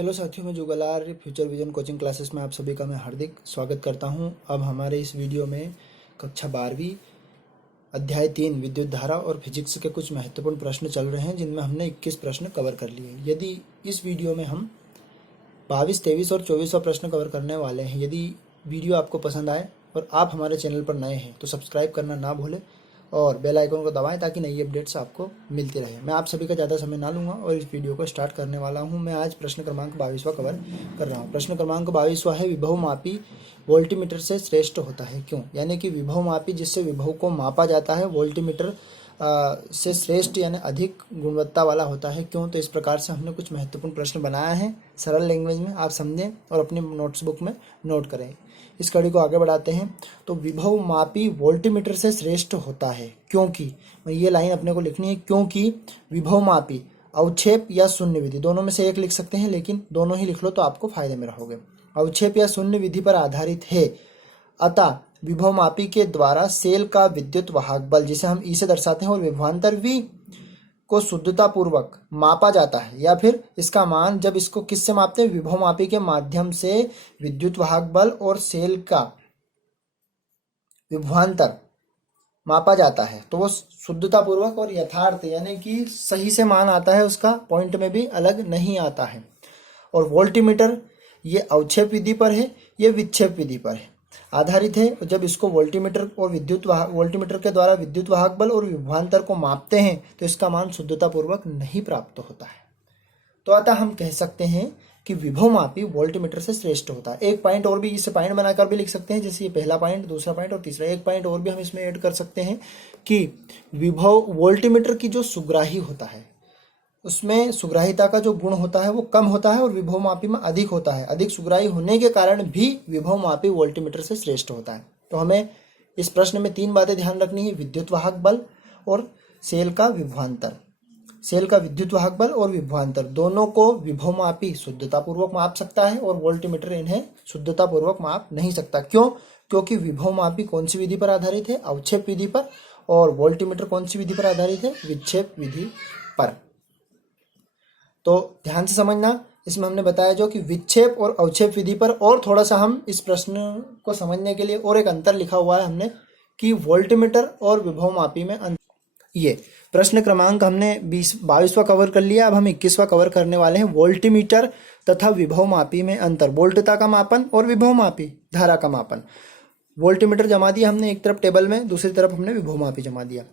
Hello साथियों, मैं जुगलार future vision coaching classes में आप सभी का मैं हार्दिक स्वागत करता हूं। अब हमारे इस वीडियो में कक्षा 12वीं अध्याय 3 विद्युत धारा और फिजिक्स के कुछ महत्वपूर्ण प्रश्न चल रहे हैं, जिनमें हमने 21 प्रश्न कवर कर लिए। यदि इस वीडियो में हम 22, 23 और 24वां प्रश्न कवर करने वाले हैं। यदि वीडियो आपको पसंद आए और आप हमारे चैनल पर नए हैं तो सब्सक्राइब करना ना भूलें और बेल आइकन को दबाएं ताकि नई अपडेट्स आपको मिलती रहे। मैं आप सभी का ज़्यादा समय ना लूँगा और इस वीडियो को स्टार्ट करने वाला हूँ। मैं आज प्रश्न क्रमांक 22वां कवर कर रहा हूँ। प्रश्न क्रमांक 22वां है, विभवमापी वोल्टीमीटर से श्रेष्ठ होता है क्यों? यानी कि विभवमापी जिससे विभव को मापा जाता है वोल्टीमीटर से श्रेष्ठ यानी अधिक गुणवत्ता वाला होता है क्यों? तो इस प्रकार से हमने कुछ महत्वपूर्ण प्रश्न बनाया है सरल लैंग्वेज में, आप समझें और अपनी नोट्स बुक में नोट करें। इस कड़ी को आगे बढ़ाते हैं। तो विभवमापी वोल्टीमीटर से श्रेष्ठ होता है क्योंकि, ये लाइन अपने को लिखनी है, क्योंकि विभवमापी अवक्षेप या शून्य विधि, दोनों में से एक लिख सकते हैं लेकिन दोनों ही लिख लो तो आपको फायदे में रहोगे, अवक्षेप या शून्य विधि पर आधारित है। अतः विभवमापी के द्वारा सेल का विद्युत वाहक बल, जिसे हम ई से दर्शाते हैं, और विभवांतर वी को शुद्धता पूर्वक मापा जाता है, या फिर इसका मान जब इसको किससे मापते हैं? विभवमापी के माध्यम से विद्युत वाहक बल और सेल का विभवांतर मापा जाता है तो वो शुद्धता पूर्वक और यथार्थ यानी कि सही से मान आता है, उसका पॉइंट में भी अलग नहीं आता है। और वोल्टीमीटर ये अवक्षेप विधि पर है, ये विक्षेप विधि पर है आधारित है। जब इसको वोल्टीमीटर और वोल्टीमीटर के द्वारा विद्युत वाहक बल और विभवांतर को मापते हैं तो इसका मान शुद्धता पूर्वक नहीं प्राप्त होता है। तो अतः हम कह सकते हैं कि विभवमापी वोल्टीमीटर से श्रेष्ठ होता है। एक पॉइंट और भी इसे पॉइंट बनाकर भी लिख सकते हैं, जैसे ये पहला पॉइंट, दूसरा पॉइंट और तीसरा। एक पॉइंट और भी हम इसमें ऐड कर सकते हैं कि वोल्टीमीटर की जो सुग्राही होता है उसमें सुग्राहिता का जो गुण होता है वो कम होता है और विभवमापी में अधिक होता है। अधिक सुग्राही होने के कारण भी विभवमापी वोल्टीमीटर से श्रेष्ठ होता है। तो हमें इस प्रश्न में 3 बातें ध्यान रखनी है, विद्युत वाहक बल और सेल का विभवांतर। सेल का विद्युत वाहक बल और विभवांतर दोनों को विभवमापी शुद्धतापूर्वक माप सकता है और वोल्टीमीटर इन्हें शुद्धतापूर्वक माप नहीं सकता। क्यों? क्योंकि विभवमापी कौन सी विधि पर आधारित है? अवक्षेप विधि पर। और वोल्टीमीटर कौन सी विधि पर आधारित है? विक्षेप विधि पर। तो ध्यान से समझना, इसमें हमने बताया जो कि विक्षेप और अवक्षेप विधि पर। और थोड़ा सा हम इस प्रश्न को समझने के लिए और एक अंतर लिखा हुआ है हमने कि वोल्टीमीटर और विभवमापी में अंतर। ये प्रश्न क्रमांक हमने 22वां कवर कर लिया। अब हम 21वां कवर करने वाले हैं, वोल्टीमीटर तथा विभवमापी में अंतर, वोल्टता का मापन और विभवमापी धारा का मापन। वोल्टीमीटर जमा दिया हमने एक तरफ टेबल में, दूसरी तरफ हमने विभवमापी जमा दिया।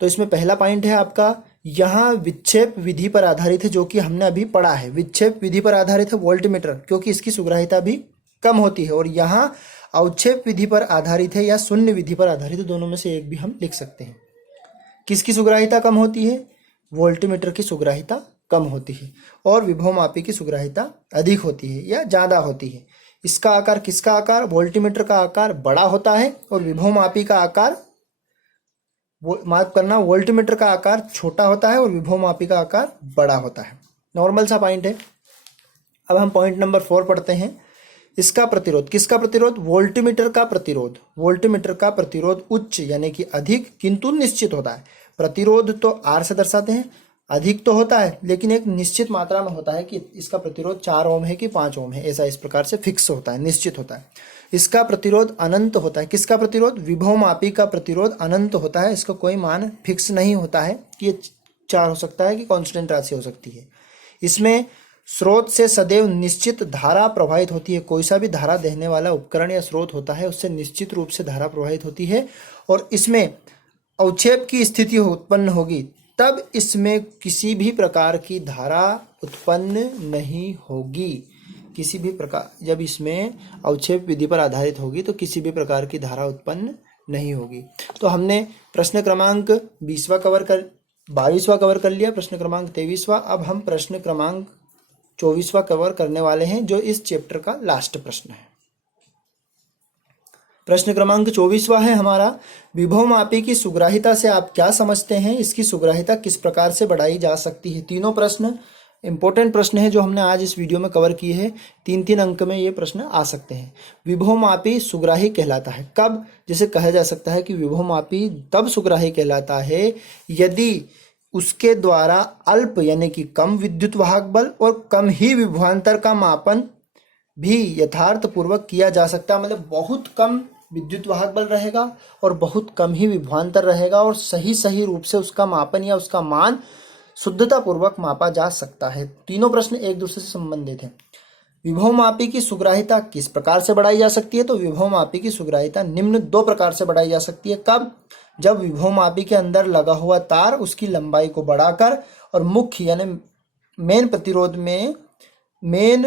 तो इसमें पहला पॉइंट है आपका, यहाँ विक्षेप विधि पर आधारित है, जो कि हमने अभी पढ़ा है। विक्षेप विधि पर आधारित है वोल्टीमीटर क्योंकि इसकी सुग्राहिता भी कम होती है। और यहाँ अवक्षेप विधि पर आधारित है या शून्य विधि पर आधारित है, दोनों में से एक भी हम लिख सकते हैं। किसकी सुग्राहिता कम होती है? वोल्टीमीटर की सुग्राहिता कम होती है और विभवमापी की सुग्राहिता अधिक होती है या ज़्यादा होती है। इसका आकार, किसका आकार? वोल्टीमीटर का आकार बड़ा होता है और विभवमापी का आकार, माफ करना, वोल्टीमीटर का आकार छोटा होता है और विभवमापी का आकार बड़ा होता है। नॉर्मल सा पॉइंट है। अब हम पॉइंट नंबर 4 पढ़ते हैं। इसका प्रतिरोध, किसका प्रतिरोध? वोल्टीमीटर का प्रतिरोध। वोल्टीमीटर का प्रतिरोध उच्च यानी कि अधिक किंतु निश्चित होता है। प्रतिरोध तो आर से दर्शाते हैं, अधिक तो होता है लेकिन एक निश्चित मात्रा में होता है कि इसका प्रतिरोध 4 ओम है कि 5 ओम है, ऐसा इस प्रकार से फिक्स होता है, निश्चित होता है। इसका प्रतिरोध अनंत होता है। किसका प्रतिरोध? विभवमापी का प्रतिरोध अनंत होता है। इसका कोई मान फिक्स नहीं होता है कि ये 4 हो सकता है कि कांस्टेंट राशि हो सकती है। इसमें स्रोत से सदैव निश्चित धारा प्रवाहित होती है। कोई सा भी धारा देने वाला उपकरण या स्रोत होता है उससे निश्चित रूप से धारा प्रवाहित होती है। और इसमें अवक्षेप की स्थिति उत्पन्न होगी तब इसमें किसी भी प्रकार की धारा उत्पन्न नहीं होगी। किसी भी प्रकार, जब इसमें अवक्षेप विधि पर आधारित होगी तो किसी भी प्रकार की धारा उत्पन्न नहीं होगी। तो हमने प्रश्न क्रमांक 22वां कवर कर लिया, प्रश्न क्रमांक 23वां। अब हम प्रश्न क्रमांक 24वां कवर करने वाले हैं, जो इस चैप्टर का लास्ट प्रश्न है। प्रश्न क्रमांक 24वां है हमारा, विभवमापी की सुग्राहिता से आप क्या समझते हैं? इसकी सुग्राहिता किस प्रकार से बढ़ाई जा सकती है? तीनों प्रश्न इंपॉर्टेंट प्रश्न है जो हमने आज इस वीडियो में कवर किए हैं। 3-3 अंक में ये प्रश्न आ सकते हैं। विभवमापी सुग्राही कहलाता है कब? जैसे कहा जा सकता है कि विभवमापी तब सुग्राही कहलाता है यदि उसके द्वारा अल्प यानी कि कम विद्युत वाहक बल और कम ही विभवांतर का मापन भी यथार्थ पूर्वक किया जा सकता है। मतलब बहुत कम विद्युत वाहक बल रहेगा और बहुत कम ही विभवांतर रहेगा और सही रूप से उसका मापन या उसका मान शुद्धता पूर्वक मापा जा सकता है। तीनों प्रश्न एक दूसरे से संबंधित हैं। विभवमापी की सुग्राहिता किस प्रकार से बढ़ाई जा सकती है? तो विभवमापी की सुग्राहिता निम्न 2 प्रकार से बढ़ाई जा सकती है। कब? जब विभवमापी के अंदर लगा हुआ तार उसकी लंबाई को बढ़ाकर और मुख्य यानी मेन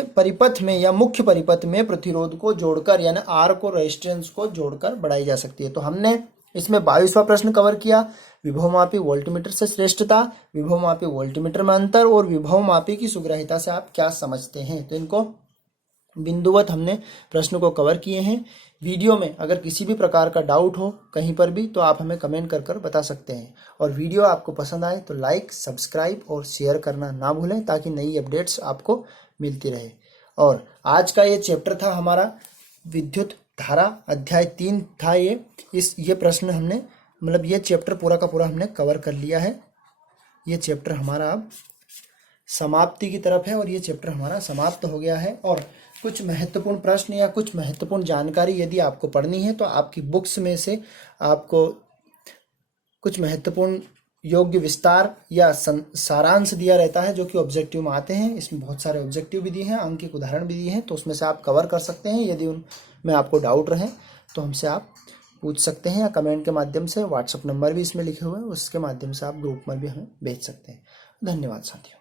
परिपथ में या मुख्य परिपथ में प्रतिरोध को जोड़कर यानी आर को रेजिस्टेंस को जोड़कर बढ़ाई जा सकती है। तो हमने इसमें 22वां प्रश्न कवर किया, विभवमापी वोल्टमीटर से श्रेष्ठता, विभवमापी वोल्टमीटर में अंतर और विभवमापी की सुग्राहिता से आप क्या समझते हैं। तो इनको बिंदुवत हमने प्रश्न को कवर किए हैं। वीडियो में अगर किसी भी प्रकार का डाउट हो कहीं पर भी तो आप हमें कमेंट कर बता सकते हैं। और वीडियो आपको पसंद आए तो लाइक, सब्सक्राइब और शेयर करना ना भूलें ताकि नई अपडेट्स आपको मिलती रहे। और आज का ये चैप्टर था हमारा विद्युत धारा, अध्याय 3 था ये प्रश्न हमने मतलब ये चैप्टर पूरा का पूरा हमने कवर कर लिया है। ये चैप्टर हमारा अब समाप्ति की तरफ है और ये चैप्टर हमारा समाप्त हो गया है। और कुछ महत्वपूर्ण प्रश्न या कुछ महत्वपूर्ण जानकारी यदि आपको पढ़नी है तो आपकी बुक्स में से आपको कुछ महत्वपूर्ण योग्य विस्तार या सारांश दिया रहता है जो कि ऑब्जेक्टिव में आते हैं। इसमें बहुत सारे ऑब्जेक्टिव भी दिए हैं, अंकित उदाहरण भी दिए हैं, तो उसमें से आप कवर कर सकते हैं। यदि उनमें आपको डाउट रहे तो हमसे आप पूछ सकते हैं या कमेंट के माध्यम से, व्हाट्सएप नंबर भी इसमें लिखे हुए हैं, उसके माध्यम से आप ग्रुप में भी हमें भेज सकते हैं। धन्यवाद साथियों।